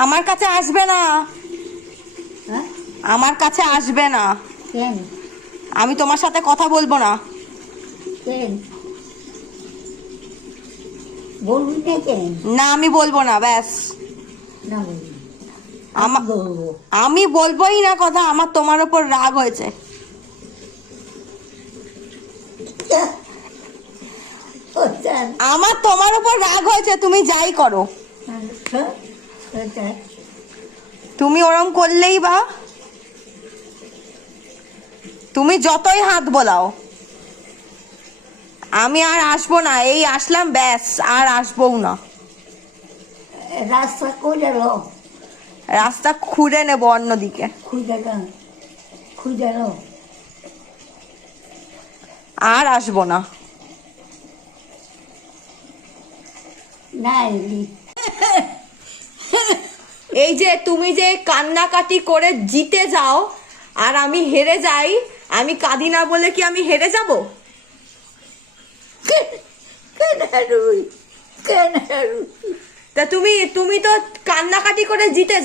আমার কাছে আসবে না, হ্যাঁ আমার কাছে আসবে না। কেন আমি তোমার সাথে কথা বলবো না। কেন বলবি না কেন? না আমি বলবো না, ব্যাস। না বলবি, আমা- বলবো। আমি বলবোই না কথা। আমার তোমার ওপর রাগ হয়েছে। আমার তোমার ওপর রাগ হয়েছে, তুমি যাই করো। তুমি ওরম করলেই বা, তুমি যতই হাত বোলাও, আমি আর আসবো না। এই আসলাম, ব্যাস, আর আসবো না। রাস্তা করে লো, রাস্তা খুঁড়ে নেবো অন্যদিকে। খুঁজে লো। আর আসবো না। না এলি এই যে তুমি যে কান্নাকাটি করে জিতে যাও আর আমি হেরে যাই, আমি কাঁদি না বলে কি আমি হেরে যাব? কেন হারুই, কেন হারুই? তা তুমি তো কান্নাকাটি করে জিতে যাও।